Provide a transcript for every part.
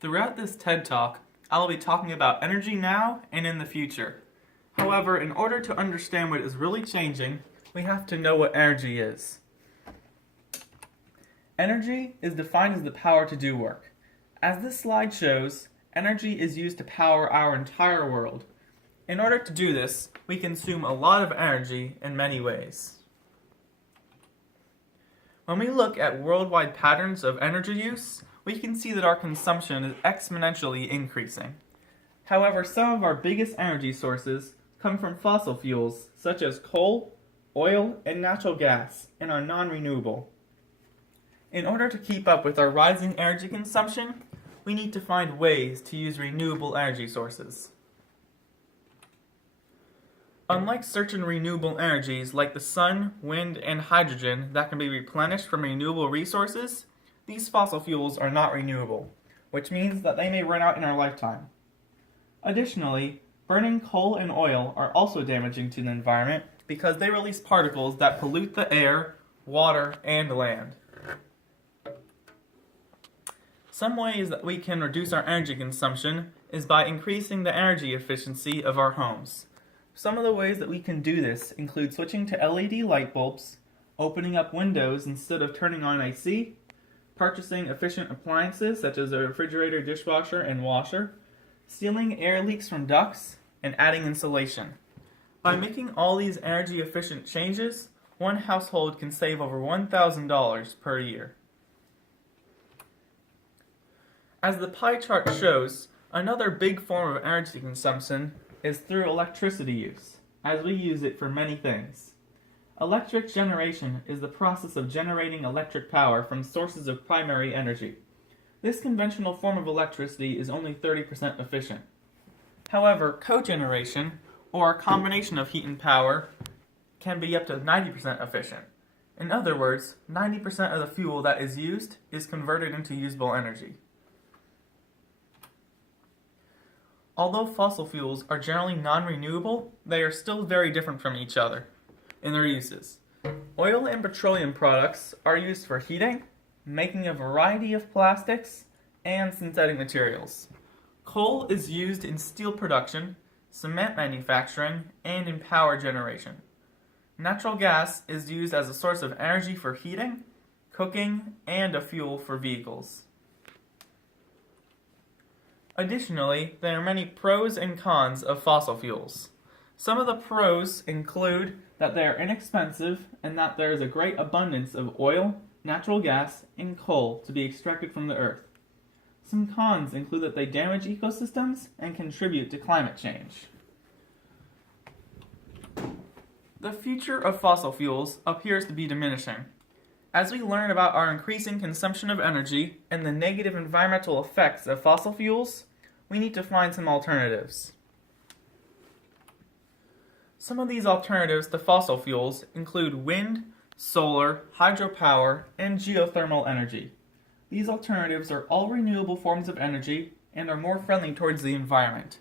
Throughout this TED Talk, I will be talking about energy now and in the future. However, in order to understand what is really changing, we have to know what energy is. Energy is defined as the power to do work. As this slide shows, energy is used to power our entire world. In order to do this, we consume a lot of energy in many ways. When we look at worldwide patterns of energy use, we can see that our consumption is exponentially increasing. However, some of our biggest energy sources come from fossil fuels such as coal, oil, and natural gas, and are non-renewable. In order to keep up with our rising energy consumption, we need to find ways to use renewable energy sources. Unlike certain renewable energies like the sun, wind, and hydrogen that can be replenished from renewable resources, these fossil fuels are not renewable, which means that they may run out in our lifetime. Additionally, burning coal and oil are also damaging to the environment because they release particles that pollute the air, water, and land. Some ways that we can reduce our energy consumption is by increasing the energy efficiency of our homes. Some of the ways that we can do this include switching to LED light bulbs, opening up windows instead of turning on AC, purchasing efficient appliances such as a refrigerator, dishwasher, and washer, sealing air leaks from ducts, and adding insulation. By making all these energy efficient changes, one household can save over $1,000 per year. As the pie chart shows, another big form of energy consumption is through electricity use, as we use it for many things. Electric generation is the process of generating electric power from sources of primary energy. This conventional form of electricity is only 30% efficient. However, cogeneration, or a combination of heat and power, can be up to 90% efficient. In other words, 90% of the fuel that is used is converted into usable energy. Although fossil fuels are generally non-renewable, they are still very different from each other in their uses. Oil and petroleum products are used for heating, making a variety of plastics, and synthetic materials. Coal is used in steel production, cement manufacturing, and in power generation. Natural gas is used as a source of energy for heating, cooking, and a fuel for vehicles. Additionally, there are many pros and cons of fossil fuels. Some of the pros include that they are inexpensive and that there is a great abundance of oil, natural gas, and coal to be extracted from the earth. Some cons include that they damage ecosystems and contribute to climate change. The future of fossil fuels appears to be diminishing. As we learn about our increasing consumption of energy and the negative environmental effects of fossil fuels, we need to find some alternatives. Some of these alternatives to fossil fuels include wind, solar, hydropower, and geothermal energy. These alternatives are all renewable forms of energy and are more friendly towards the environment.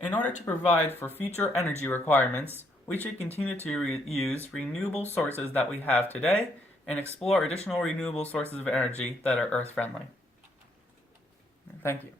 In order to provide for future energy requirements, we should continue to use renewable sources that we have today and explore additional renewable sources of energy that are earth-friendly. Thank you.